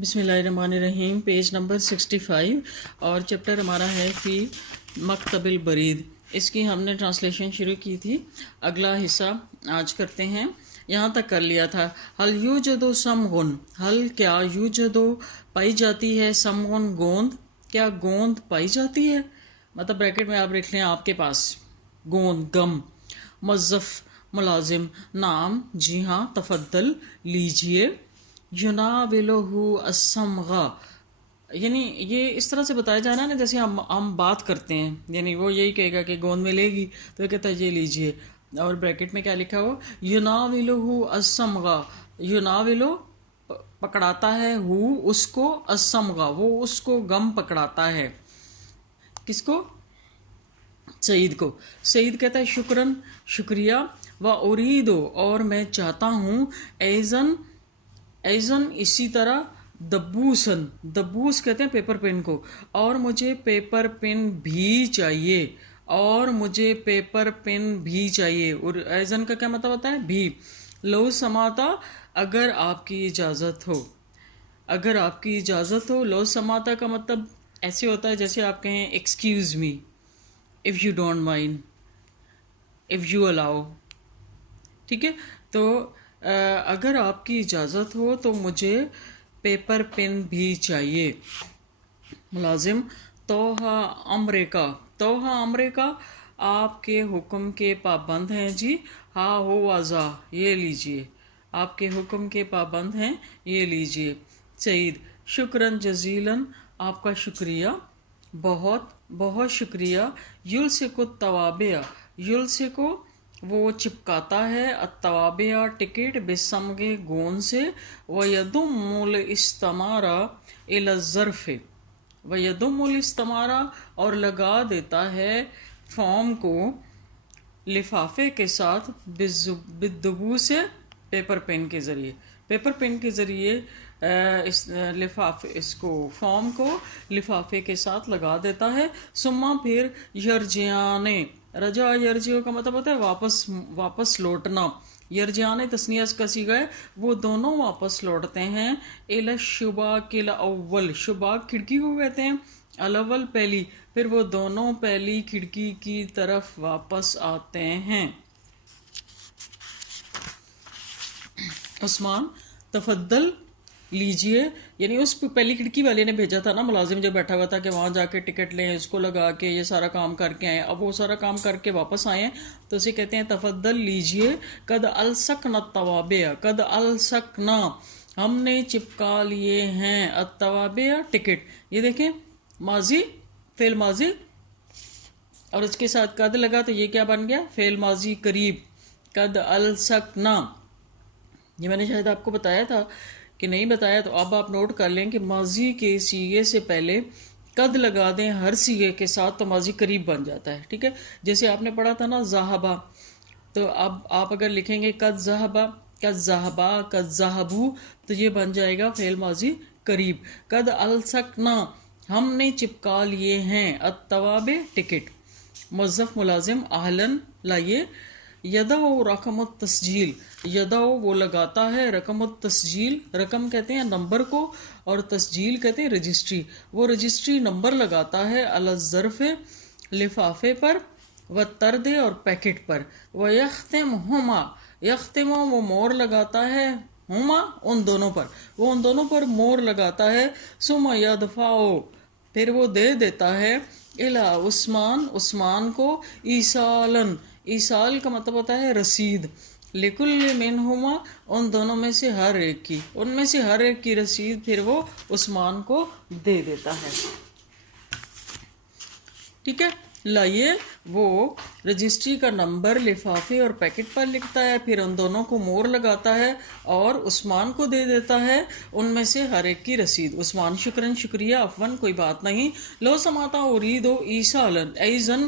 بسم اللہ الرحمن الرحیم، پیج نمبر 65 اور چیپٹر ہمارا ہے فی مکتب البرید۔ اس کی ہم نے ٹرانسلیشن شروع کی تھی، اگلا حصہ آج کرتے ہیں۔ یہاں تک کر لیا تھا۔ حل یوجد سمغن، حل کیا یوجد پائی جاتی ہے، سمغن گوند، کیا گوند پائی جاتی ہے، مطلب بریکٹ میں آپ لکھ لیں آپ کے پاس گوند گم۔ موظف ملازم، نام جی ہاں، تفضل لیجئے۔ یناولہ الصمغ، یعنی یہ اس طرح سے بتایا جا رہا ہے نا جیسے ہم بات کرتے ہیں، یعنی وہ یہی کہے گا کہ گوند ملے گی تو کہتا ہے یہ لیجئے، اور بریکٹ میں کیا لکھا ہو، یناولہ الصمغ، یناولہ پکڑاتا ہے، ہو اس کو، الصمغ وہ اس کو گم پکڑاتا ہے، کس کو، سعید کو۔ سعید کہتا ہے شکراً، شکریہ، و اریدو اور میں چاہتا ہوں، ایزن اسی طرح، دبوسن دبوس کہتے ہیں پیپر پن کو، اور مجھے پیپر پن بھی چاہیے، اور مجھے پیپر پن بھی چاہیے۔ اور ایزن کا کیا مطلب ہوتا ہے، بھی۔ لو سماتا اگر آپ کی اجازت ہو، اگر آپ کی اجازت ہو۔ لو سماتا کا مطلب ایسے ہوتا ہے جیسے آپ کہیں excuse me, if you don't mind, if you allow, ٹھیک ہے۔ تو اگر آپ کی اجازت ہو تو مجھے پیپر پن بھی چاہیے۔ ملازم توہا امریکہ، توہا امریکہ آپ کے حکم کے پابند ہیں جی، ہاں ہو وازا یہ لیجئے، آپ کے حکم کے پابند ہیں یہ لیجئے۔ سعید شکراً جزیلاً آپ کا شکریہ، بہت بہت شکریہ۔ یلصق التوابع، یلصق وہ چپکاتا ہے، التوابع ٹکٹ، بالصمغ گوند سے، ویضم الاستمارہ الی الظرف، ویضم الاستمارہ اور لگا دیتا ہے فارم کو لفافے کے ساتھ، بالدبوس پیپر پن کے ذریعے، پیپر پن کے ذریعے اس کو فارم کو لفافے کے ساتھ لگا دیتا ہے۔ ثم پھر یرجعانے، رجع یرجع کا مطلب ہوتا ہے واپس لوٹنا، یرجعانے تثنیہ کا صیغہ ہے، وہ دونوں واپس لوٹتے ہیں، الی الشباک الاول، شباک کھڑکی کو کہتے ہیں، الاول پہلی، پھر وہ دونوں پہلی کھڑکی کی طرف واپس آتے ہیں۔ عثمان تفضل لیجئے، یعنی اس پہلی کھڑکی والے نے بھیجا تھا نا، ملازم جو بیٹھا ہوا تھا کہ وہاں جا کے ٹکٹ لیں، اس کو لگا کے یہ سارا کام کر کے آئیں، اب وہ سارا کام کر کے واپس آئے ہیں تو اسے کہتے ہیں تفضل لیجئے۔ قد الصقنا التوابع، قد الصقنا ہم نے چپکا لیے ہیں، التوابع ٹکٹ، یہ دیکھیں ماضی، فعل ماضی، اور اس کے ساتھ قد لگا تو یہ کیا بن گیا، فعل ماضی قریب، قد الصقنا۔ یہ میں نے شاید آپ کو بتایا تھا کہ نہیں بتایا، تو اب آپ نوٹ کر لیں کہ ماضی کے صیغے سے پہلے قد لگا دیں ہر صیغے کے ساتھ تو ماضی قریب بن جاتا ہے، ٹھیک ہے۔ جیسے آپ نے پڑھا تھا نا ذہبا، تو اب آپ اگر لکھیں گے قد ذہبا، قد ذہبا، قد ذہبو، تو یہ بن جائے گا فعل ماضی قریب۔ قد الصقنا ہم نے چپکا لیے ہیں، التوابع ٹکٹ۔ موظف ملازم اہلاً لائیے۔ یدعو رقم التسجیل، یدعو وہ لگاتا ہے، رقم التسجیل رقم کہتے ہیں نمبر کو، اور تسجیل کہتے ہیں رجسٹری، وہ رجسٹری نمبر لگاتا ہے، علی الظرف لفافے پر، والطرد اور پیکٹ پر، ویختمہما، یختم وہ مور لگاتا ہے، ہما ان دونوں پر، وہ ان دونوں پر مور لگاتا ہے، ثم یدفع پھر وہ دے دیتا ہے، الی عثمان عثمان کو، ایصالاً ایصال کا مطلب ہوتا ہے رسید، لکل منہما ان دونوں میں سے ہر ایک کی، ان میں سے ہر ایک کی رسید پھر وہ عثمان کو دے دیتا ہے، ٹھیک ہے۔ لائیے وہ رجسٹری کا نمبر لفافے اور پیکٹ پر لکھتا ہے، پھر ان دونوں کو مور لگاتا ہے اور عثمان کو دے دیتا ہے ان میں سے ہر ایک کی رسید۔ عثمان شکراً شکریہ، عفواً کوئی بات نہیں۔ لو سماتا اریدو ایصالاً ایزن،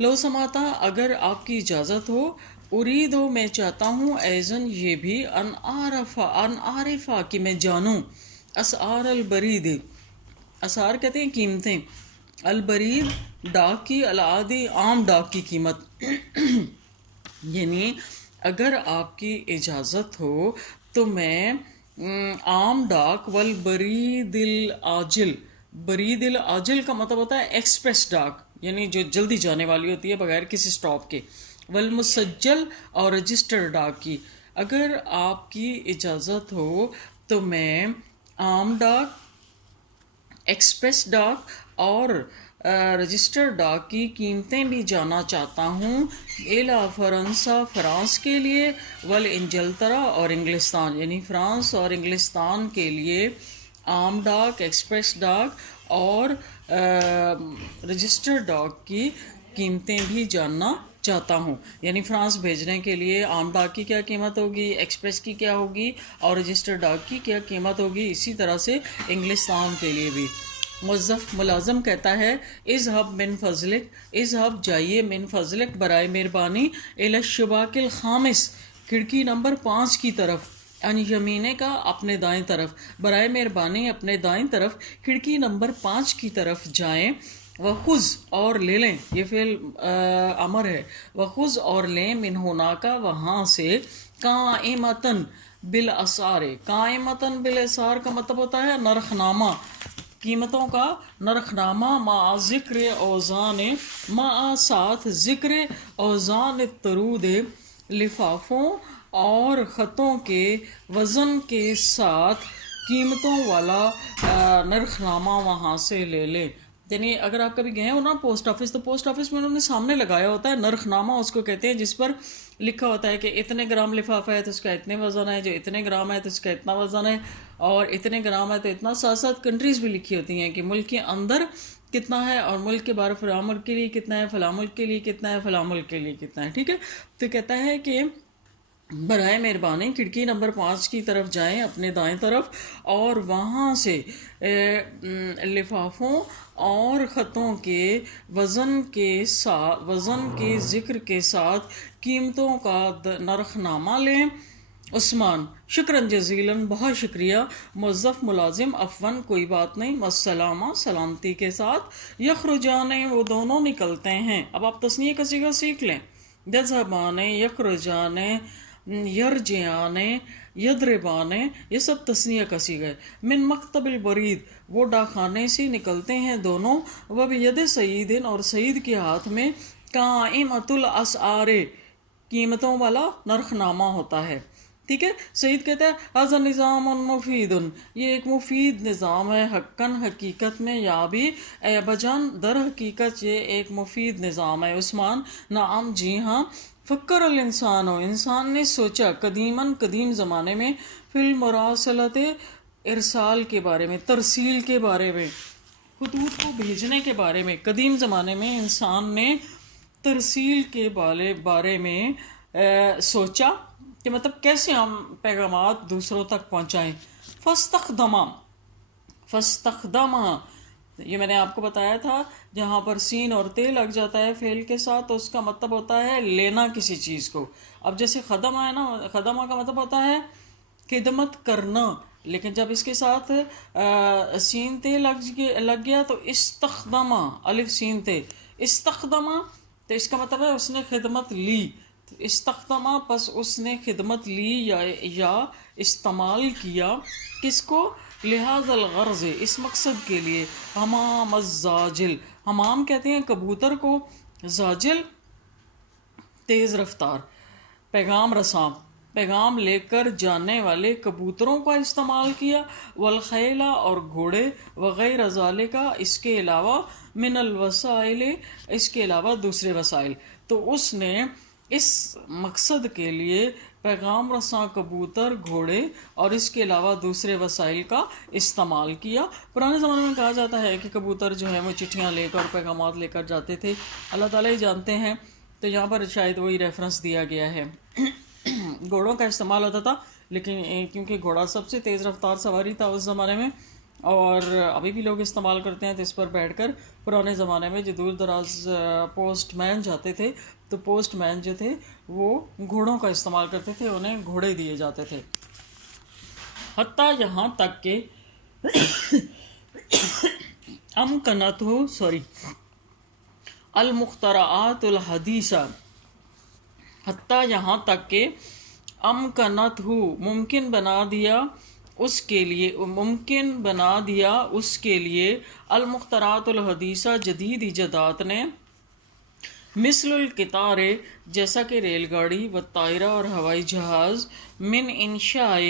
لو سماتا اگر آپ کی اجازت ہو، اریدو میں چاہتا ہوں، ایزن یہ بھی، ان عارفہ کہ میں جانوں، اسعار البرید، اسعار کہتے ہیں قیمتیں، البرید ڈاک کی، العادی عام ڈاک کی قیمت، یعنی اگر آپ کی اجازت ہو تو میں आम डाक वल बरीद आजिल, बरीद आजिल का मतलब होता है एक्सप्रेस डाक, यानी जो जल्दी जाने वाली होती है बगैर किसी स्टॉप के। वल मुसज्जल और रजिस्टर्ड डाक की। अगर आपकी इजाज़त हो तो मैं आम डाक, एक्सप्रेस डाक और रजिस्टर्ड डाक की कीमतें भी जानना चाहता हूँ। एला फरंसा, फ्रांस के लिए, वल इंजलतरा और इंग्लिस्तान, यानी फ्रांस और इंग्लिस्तान के लिए आम डाक, एक्सप्रेस डाक और रजिस्टर्ड डाक की कीमतें भी जानना चाहता हूँ। यानी फ्रांस भेजने के लिए आम डाक की क्या कीमत होगी, एक्सप्रेस की क्या होगी और रजिस्टर्ड डाक की क्या कीमत होगी, इसी तरह से इंग्लिस्तान के लिए भी। मुज़फ़ मुलाज़म कहता है इज़हब मिन फ़ज़लिक, इज़हब जाइए, मिन फ़ज़लिक बराए मेहरबानी, इला शुबाकिल ख़ामिस, खिड़की नंबर 5 की तरफ, अन यमीने का अपने दाएं तरफ, बराए मेहरबानी अपने दाएं तरफ खिड़की नंबर 5 की तरफ जाएं। वख़ुज़ और ले लें, ये फ़िल अमर है, वख़ुज़ और लें, मिन होना का वहाँ से, काइमतन बिल असारे, काइमतन बिल असार का मतलब होता है नरखनामा, कीमतों का नरखनामा, मा ज़िक्र औज़ान, मा साथ ज़िक्र औज़ान तरूद, लिफाफों और ख़तों के वज़न के साथ कीमतों वाला नरखनामा वहाँ से ले लें। यानी अगर आप कभी गए हो ना पोस्ट ऑफिस, तो पोस्ट ऑफिस में उन्होंने सामने लगाया होता है नरखनामा, उसको कहते हैं, जिस पर लिखा होता है कि इतने ग्राम लिफाफा है तो उसका इतने वज़न है, जो इतने ग्राम है तो उसका इतना वज़न है, और इतने ग्राम है तो इतना। साथ साथ कंट्रीज़ भी लिखी होती हैं कि मुल्क के अंदर कितना है और मुल्क के बाहर फ़लाँ मुल्क के लिए कितना है, फ़लाँ मुल्क के लिए कितना है, फ़लाँ मुल्क के लिए कितना है। ठीक है, तो कहता है कि बराए मेहरबानी खिड़की नंबर 5 की तरफ जाएं अपने दाएं तरफ, और वहाँ से लिफाफों और ख़तों के वज़न के ज़िक्र के साथ कीमतों का नरखनामा लें। उस्मान, शुक्रन जज़ीलन, बहुत शुक्रिया। मुज़फ़ मुलाजिम, अफ़वन, कोई बात नहीं। मस्सलामा, सलामती के साथ। यखरुजाने, वो दोनों निकलते हैं। अब आप तस्नीय का सीगा सीख लें। यज़हबाने, यखरुजाने, यरजियाने, यदरिबाने, ये सब तस्नीय का सीगा है। मिन मकतबिल बरीद, वो डाकखाने से निकलते हैं दोनों। वब यद सईदिन, और सईद के हाथ में काइमतुल असआरे, कीमतों वाला नरखनामा होता है। ठीक है, सईद कहता है हाज़ा निज़ाम मुफीदुन, ये एक मुफीद निज़ाम है, हक्कन, हकीकत में, या भी बजान, दर हकीकत ये एक मुफीद निज़ाम है। उस्मान, नाम, जी हाँ। फ़क्कर अल इंसान हो, इंसान ने सोचा, कदीमन, कदीम ज़माने में, फिल मुरासलत, इरसाल के बारे में, तरसील के बारे में, खतूत को भेजने के बारे में। कदीम ज़माने में इंसान ने तरसील के बारे में सोचा कि मतलब कैसे हम पैगामात दूसरों तक पहुँचाएँ। फस्तखदमा, ये मैंने आपको बताया था, जहाँ पर सीन और ते लग जाता है फेल के साथ तो उसका मतलब होता है लेना किसी चीज़ को। अब जैसे खदमा है ना, खदमा का मतलब होता है खिदमत करना, लेकिन जब इसके साथ सीन ते लग गया तो इस्तखदमा, अलिफ सीन ते, इस्तखदमा, तो इसका मतलब है उसने खिदमत ली। तो इस्तखदमा, पस उसने खिदमत ली या इस्तेमाल किया, किसको, लिहाजल गर्ज, इस मकसद के लिए। हमाम जाजिल, हमाम कहते हैं कबूतर को, जाजिल तेज़ रफ्तार, पैगाम रसां, पैगाम लेकर जाने वाले कबूतरों का इस्तेमाल किया। वलखैला, और घोड़े, वगैर ज़ालिका, इसके अलावा, मिनल वसाइल, इसके अलावा दूसरे वसाइल। तो उसने इस मकसद के लिए पैगाम रसां कबूतर, घोड़े और इसके अलावा दूसरे वसाइल का इस्तेमाल किया। पुराने ज़माने में कहा जाता है कि कबूतर जो है वो चिट्ठियाँ लेकर, पैगामात लेकर जाते थे, अल्लाह ताला ही जानते हैं। तो यहाँ पर शायद वही रेफरेंस दिया गया है। घोड़ों का इस्तेमाल होता था, लेकिन क्योंकि घोड़ा सबसे तेज़ रफ्तार सवारी था उस ज़माने में, और अभी भी लोग इस्तेमाल करते हैं, तो इस पर बैठकर पुराने ज़माने में जो दूर दराज पोस्टमैन जाते थे, तो पोस्टमैन जो थे वो घोड़ों का इस्तेमाल करते थे, उन्हें घोड़े दिए जाते थे। हत्ता यहाँ तक के अल मुख्तराअतुल हदीसा, हत्ता यहाँ तक के अमकनतहु, मुमकिन बना दिया, اس کے لیے ممکن بنا دیا اس کے لیے المخترعات الحدیثہ جدید ایجادات نے، مثل القطار جیسا کہ ریل گاڑی و طائرہ اور ہوائی جہاز، من انشاء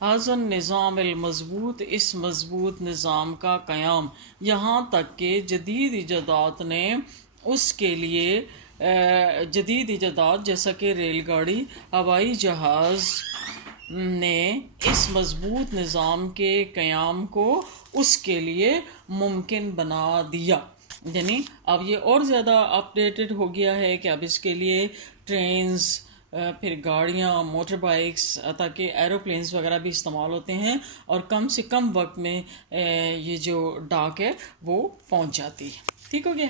حاضر النظام المضبوط اس مضبوط نظام کا قیام، یہاں تک کہ جدید ایجادات نے اس کے لیے جدید ایجادات جیسا کہ ریل گاڑی، ہوائی جہاز نے اس مضبوط نظام کے قیام کو اس کے لیے ممکن بنا دیا. یعنی اب یہ اور زیادہ اپڈیٹڈ ہو گیا ہے کہ اب اس کے لیے ٹرینز، پھر گاڑیاں، موٹر بائکس، تاکہ ایروپلینز وغیرہ بھی استعمال ہوتے ہیں اور کم سے کم وقت میں یہ جو ڈاک ہے وہ پہنچ جاتی ہے. ٹھیک ہو گیا.